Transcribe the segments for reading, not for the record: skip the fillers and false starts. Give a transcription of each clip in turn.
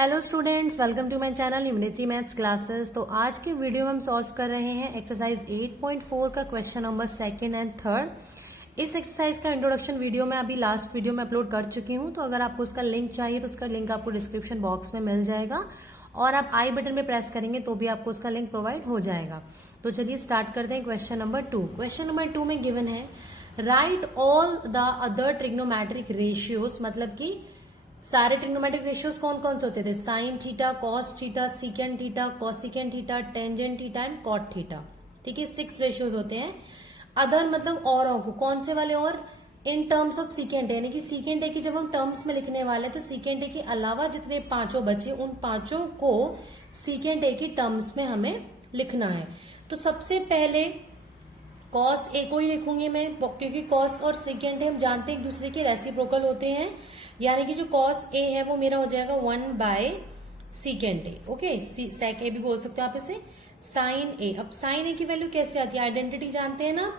Hello students, welcome to my channel Unity maths classes. तो आज के वीडियो में हम सॉल्व कर रहे हैं एक्सरसाइज 8.4 का क्वेश्चन नंबर 2 एंड 3। इस एक्सरसाइज का इंट्रोडक्शन वीडियो में अभी लास्ट वीडियो में अपलोड कर चुकी हूं, तो अगर आपको उसका लिंक चाहिए तो उसका लिंक आपको डिस्क्रिप्शन बॉक्स में मिल जाएगा और आप आई बटन में प्रेस करेंगे तो भी आपको उसका लिंक प्रोवाइड हो जाएगा। तो चलिए स्टार्ट करते हैं क्वेश्चन नंबर 2। क्वेश्चन नंबर 2 में गिवन है right all the other trigonometric ratios, मतलब कि सारे ट्रिग्नोमेट्रिक रेशियोज कौन कौन से होते थे, sine theta, cos theta, secant theta, cosecant theta, tangent theta and cot theta. ठीक है, 6 रेशियोज होते हैं। अदर मतलब औरों को, कौन से वाले और, इन टर्म्स ऑफ सीकेंड, यानी कि सीकेंड ए की जब हम टर्म्स में लिखने वाले तो सीकेंड ए के अलावा जितने पांचों बचे उन पांचों को सीकेंड ए की टर्म्स में हमें लिखना है। तो सबसे पहले कॉस ए को ही लिखूंगी मैं, क्योंकि कॉस और सीकेंड ए हम जानते हैं एक दूसरे के रेसिप्रोकल होते हैं, यानी कि जो कॉस ए है वो मेरा हो जाएगा 1 सीकेंड ए। ओके, सेक ए भी बोल सकते हो आप इसे, साइन ए। अब साइन ए की वैल्यू कैसे आती है, आइडेंटिटी जानते हैं ना,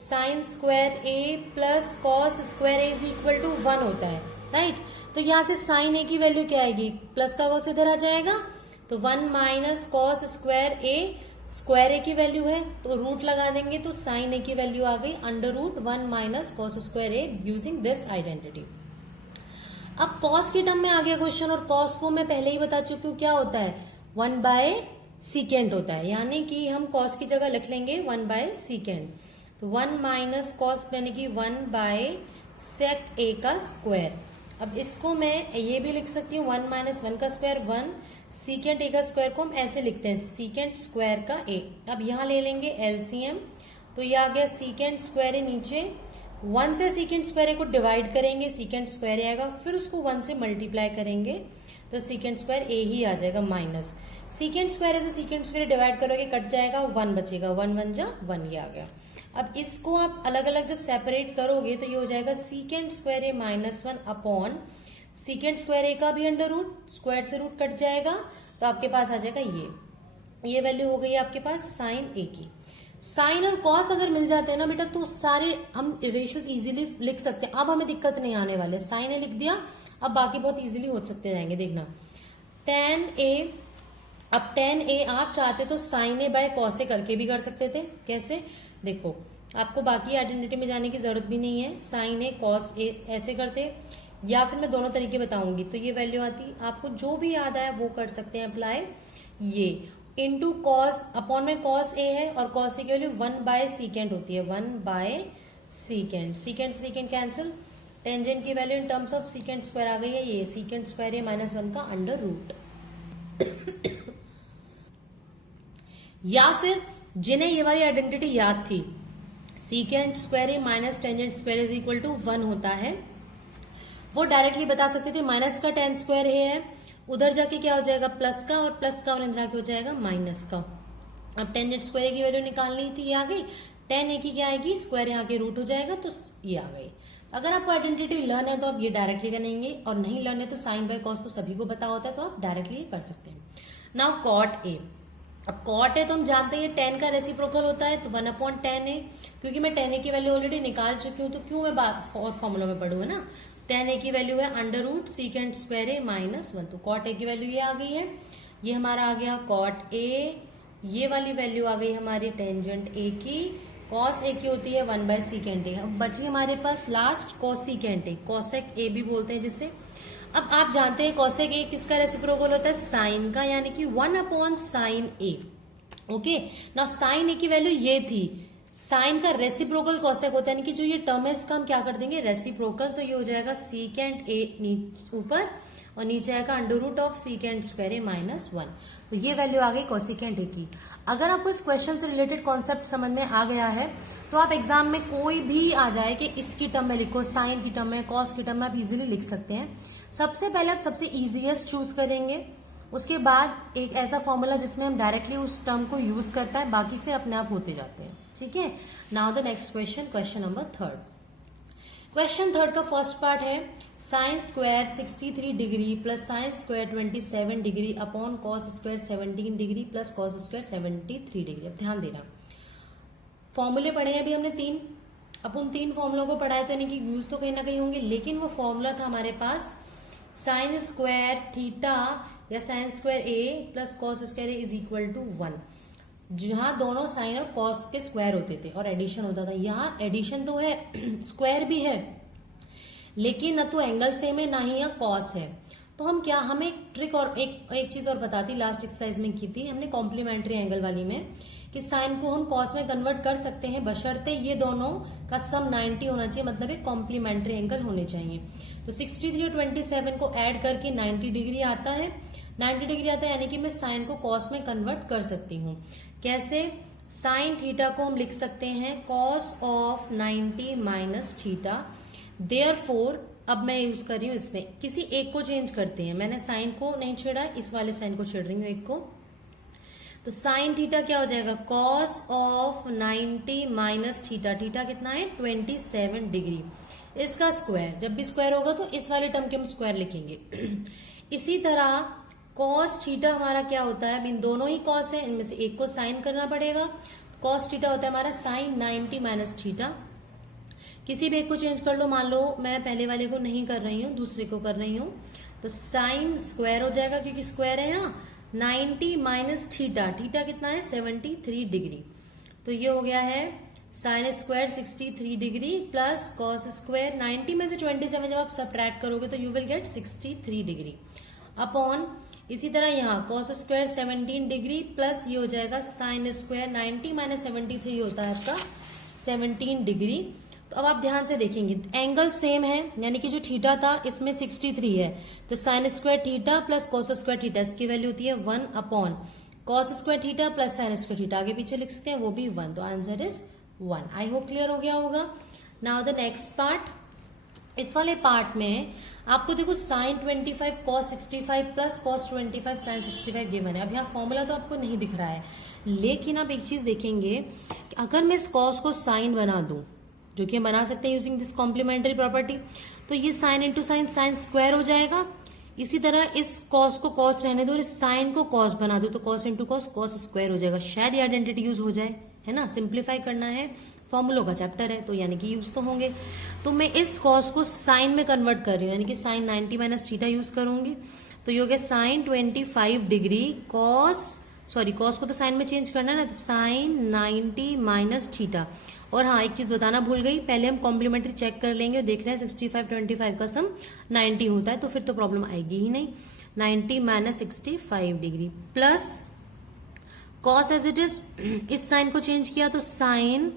sine square A plus cos square A is equal to 1 होता है, राइट। तो यहां से साइन ए की वैल्यू क्या आएगी, प्लस का कॉस इधर आ जाएगा, तो 1 माइनस कॉस स्क्वायर ए, स्क्वायर ए की वैल्यू है तो रूट लगा देंगे, तो साइन ए की वैल्यू आ गई under root 1 minus cos square A using this identity. अब कॉस की टर्म में आ गया क्वेश्चन, और कॉस को मैं पहले ही बता चुकी हूँ क्या होता है, 1 सीकेंड होता है, यानी कि हम कॉस की जगह लिख लेंगे 1 सीकेंड। तो 1 माइनस कॉस यानी कि 1 सेक ए का स्क्वायर। अब इसको मैं ये भी लिख सकती हूँ 1 माइनस 1 का स्क्वायर, 1 सीकेंड ए का स्क्वायर को हम ऐसे लिखते हैं सीकेंड स्क्वायर का ए। अब यहां ले लेंगे एलसीएम, तो ये आ गया सीकेंड स्क्वायर ए, नीचे 1 से सीकेंड स्क्वायर ए को डिवाइड करेंगे, सीकेंड स्क्वायर ए आएगा, फिर उसको 1 से मल्टीप्लाई करेंगे तो सीकेंड स्क्वायर ए ही आ जाएगा, माइनस सीकेंड स्क्वायर ए से सीकेंड स्क्वायर डिवाइड करोगे कट जाएगा, 1 बचेगा, 1 1 जा 1 ये आ गया। अब इसको आप अलग अलग जब सेपरेट करोगे तो ये हो जाएगा सीकेंड स्क्वायर ए -1 अपॉन सीकेंड स्क्वायर ए का भी अंडर रूट, स्क्वायर से रूट कट जाएगा, तो आपके पास आ जाएगा ये वैल्यू हो गई आपके पास साइन ए की। साइन और कॉस अगर मिल जाते हैं ना बेटा तो सारे हम रेशियोज इजीली लिख सकते हैं। अब हमें दिक्कत नहीं आने वाले, साइन ए लिख दिया, अब बाकी बहुत इजीली हो सकते जाएंगे। देखना टेन ए, अब टेन ए आप चाहते तो sign A by cos A करके भी कर सकते थे। कैसे, देखो आपको बाकी आइडेंटिटी में जाने की जरूरत भी नहीं है, साइन ए कॉस ए ऐसे करते, या फिर मैं दोनों तरीके बताऊंगी तो ये वैल्यू आती, आपको जो भी याद आया वो कर सकते हैं अप्लाई। ये इंटू कॉस अपॉन में कॉस ए है और कॉस ए की वैल्यू 1 सीकेंड होती है, 1 secant, secant secant cancel, tangent की value in terms of secant square आ गई है, ये सीकेंड स्क्वायर ए -1 का अंडर रूट। या फिर जिन्हें ये वाली आइडेंटिटी याद थी, secant square A minus tangent square is equal to 1 होता है, वो डायरेक्टली बता सकते थे, माइनस का टेन स्क्वायर ए है, उधर जाके क्या हो जाएगा प्लस का, और प्लस का वाला इधर हो जाएगा माइनस का। अब टेंजेंट स्क्वायर की वैल्यू निकालनी थी, ये आ गई, टेन ए की क्या आएगी, स्क्वायर यहाँ के रूट हो जाएगा, तो ये आ गई। अगर आपको आइडेंटिटी लर्न है तो आप ये डायरेक्टली करेंगे, और नहीं लर्न है तो साइन बाय कॉस तो सभी को पता होता है, तो आप डायरेक्टली कर सकते हैं। नाउ कॉट ए, अब कॉट ए तो हम जानते हैं 10 का रेसिप्रोकल होता है, तो 1/10 ए, क्योंकि मैं 10 ए की वैल्यू ऑलरेडी निकाल चुकी हूँ तो क्यों मैं बात और फॉर्मूला में पढ़ू, है ना। 10 ए की वैल्यू है अंडर रूट सीकेंड स्क्वायर ए -1, तो कॉट ए की वैल्यू ये आ गई है, ये हमारा आ गया कॉट ए, ये वाली वैल्यू आ गई हमारी टेंजेंट ए की, कॉस ए की होती है 1 सीकेंड ए। अब बची हमारे पास last cosecant a, cosec a भी बोलते हैं जिससे। अब आप जानते हैं कॉसेक ए किसका रेसिप्रोकल होता है, साइन का, यानी कि 1/साइन ए। ओके, नाउ साइन ए की वैल्यू ये थी, साइन का रेसिप्रोकल कॉसेक होता है, यानी कि जो ये टर्म है इसका हम क्या कर देंगे रेसिप्रोकल, तो ये हो जाएगा सीकेंड ए ऊपर और नीचे आएगा under root of secant square a -1, तो ये वैल्यू आ गई कॉसिकेंड ए की। अगर आपको इस क्वेश्चन से रिलेटेड कॉन्सेप्ट समझ में आ गया है तो आप एग्जाम में कोई भी आ जाए कि इसकी टर्म में लिखो, साइन की टर्म में, कॉस की टर्म में, आप इजीली लिख सकते हैं। सबसे पहले आप सबसे इजीएस्ट चूज करेंगे, उसके बाद एक ऐसा फॉर्मूला जिसमें हम डायरेक्टली उस टर्म को यूज कर पाए, बाकी फिर अपने आप होते जाते हैं। ठीक है, now the next question, question number 3। Question 3 का फर्स्ट पार्ट है sine square 63 degree plus sine square 27 degree upon cos square 17 degree plus cos square 73 degree. अब ध्यान देना, फॉर्मूले पढ़े हैं अभी हमने 3, अब उन 3 फॉर्मूलों को पढ़ाया तो यानी कि यूज तो कहीं ना कहीं होंगे, लेकिन वो फॉर्मूला था हमारे पास साइन स्क्वायर थीटा या sine square A plus cos square A is equal to 1, जहां दोनों साइन और कॉस के स्क्वायर होते थे और एडिशन होता था। यहाँ एडिशन तो है, स्क्वायर भी है, लेकिन न तो एंगल सेम है ना ही यहाँ कॉस है। तो हम क्या, हमें एक ट्रिक और एक चीज और बताती, लास्ट एक्सरसाइज में की थी हमने कॉम्प्लीमेंट्री एंगल वाली में, कि साइन को हम कॉस में कन्वर्ट कर सकते हैं बशर्ते ये दोनों का सम 90 होना चाहिए, मतलब एक कॉम्प्लीमेंट्री एंगल होने चाहिए। तो 63 और 27 को ऐड करके 90 डिग्री आता है, 90 डिग्री आता है, यानी कि मैं साइन को कॉस में कन्वर्ट कर सकती हूँ। कैसे? साइन थीटा को हम लिख सकते हैं cos of 90 minus theta. Therefore अब मैं यूज कर रही हूँ, इसमें किसी एक को चेंज करते हैं, मैंने साइन को नहीं छेड़ा, इस वाले साइन को छेड़ रही हूँ एक को। तो साइन थीटा क्या हो जाएगा, cos of 90 minus theta, theta कितना है 27 डिग्री, इसका स्क्वायर, जब भी स्क्वायर होगा तो इस वाले टर्म के हम स्क्वायर लिखेंगे। इसी तरह कॉस थीटा हमारा क्या होता है, अब इन दोनों ही कॉस है, इनमें से एक को साइन करना पड़ेगा। कॉस थीटा होता है हमारा साइन 90 माइनस थीटा, किसी भी एक को चेंज कर लो, मान लो मैं पहले वाले को नहीं कर रही हूँ, दूसरे को कर रही हूँ, तो साइन स्क्वायर हो जाएगा क्योंकि स्क्वायर है यहाँ, 90 माइनस थीटा, थीटा कितना है 73 डिग्री, तो ये हो गया है sine square 63 degree plus cos square 90 में से 27 जब आप सब्ट्रैक्ट करोगे तो you will get 63 degree upon, इसी तरह यहाँ कॉस स्क्वायर 17 डिग्री प्लस ये हो जाएगा साइन स्क्वायर 90 माइनस 73 होता है आपका 17 डिग्री। तो अब आप ध्यान से देखेंगे एंगल सेम है, यानी कि जो थीटा था इसमें 63 है, तो sign square theta plus cos square theta, इसकी वैल्यू होती है 1 upon cos square theta plus sign square theta, आगे पीछे लिख सकते हैं, वो भी 1, तो answer is 1। I hope clear हो गया होगा। नाउ द नेक्स्ट पार्ट, इस वाले पार्ट में आपको देखो sine 25 cos 65 plus cos 25 sine 65 given है। अब यहाँ फॉर्मूला तो आपको नहीं दिख रहा है, लेकिन आप एक चीज देखेंगे कि अगर मैं इस कॉस को साइन बना दूं, जो कि हम बना सकते हैं यूजिंग दिस कॉम्प्लीमेंट्री प्रॉपर्टी, तो ये sine into sine, sine square हो जाएगा। इसी तरह इस कॉस को कॉस रहने दो और इस साइन को कॉस बना दो, तो cos into cos, cos square हो जाएगा। शायद ये आइडेंटिटी यूज हो जाए, है ना, सिंप्लीफाई करना है, फॉर्मूलों का चैप्टर है तो यानी कि यूज तो होंगे। तो मैं इस कॉस को साइन में कन्वर्ट कर रही हूँ, यानी कि साइन 90 माइनस थीटा यूज करूंगी, तो ये हो गया sine 25 degree cos, sorry cos को तो साइन में चेंज करना है ना, तो साइन 90 माइनस थीटा। और हाँ, एक चीज बताना भूल गई, पहले हम कॉम्प्लीमेंट्री चेक कर लेंगे और देख रहे हैं 65 25 का सम 90 होता है, तो फिर तो प्रॉब्लम आएगी ही नहीं। 90 minus 65 degree plus cos as it is, इस साइन को चेंज किया तो साइन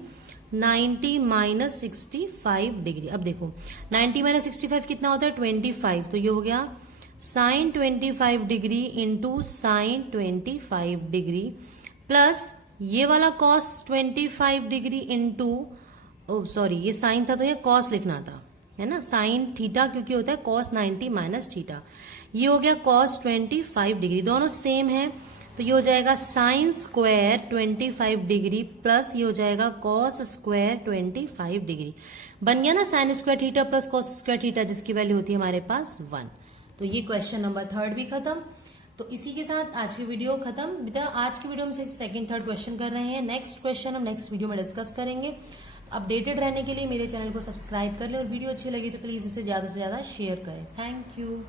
90 माइनस 65 डिग्री। अब देखो 90 माइनस 65 कितना होता है 25, तो ये हो गया sine 25 degree into sine 25 degree plus ये वाला कॉस 25 डिग्री इंटू, सॉरी ये साइन था तो ये कॉस लिखना था, है ना, साइन थीटा क्योंकि होता है कॉस 90 माइनस थीटा, ये हो गया कॉस 25 डिग्री, दोनों सेम है, तो ये हो जाएगा साइन स्क्वायर 25 डिग्री प्लस ये हो जाएगा कॉस स्क्वायर 25 डिग्री। बन गया ना sine square theta plus cos square theta, जिसकी वैल्यू होती है हमारे पास 1। तो ये क्वेश्चन नंबर 3 भी खत्म। तो इसी के साथ आज की वीडियो खत्म। बेटा आज की वीडियो में सिर्फ सेकंड थर्ड क्वेश्चन कर रहे हैं, नेक्स्ट क्वेश्चन हम नेक्स्ट वीडियो में डिस्कस करेंगे। अपडेटेड रहने के लिए मेरे चैनल को सब्सक्राइब कर ले और वीडियो अच्छी लगी तो प्लीज इसे ज्यादा से ज्यादा शेयर करें। Thank you.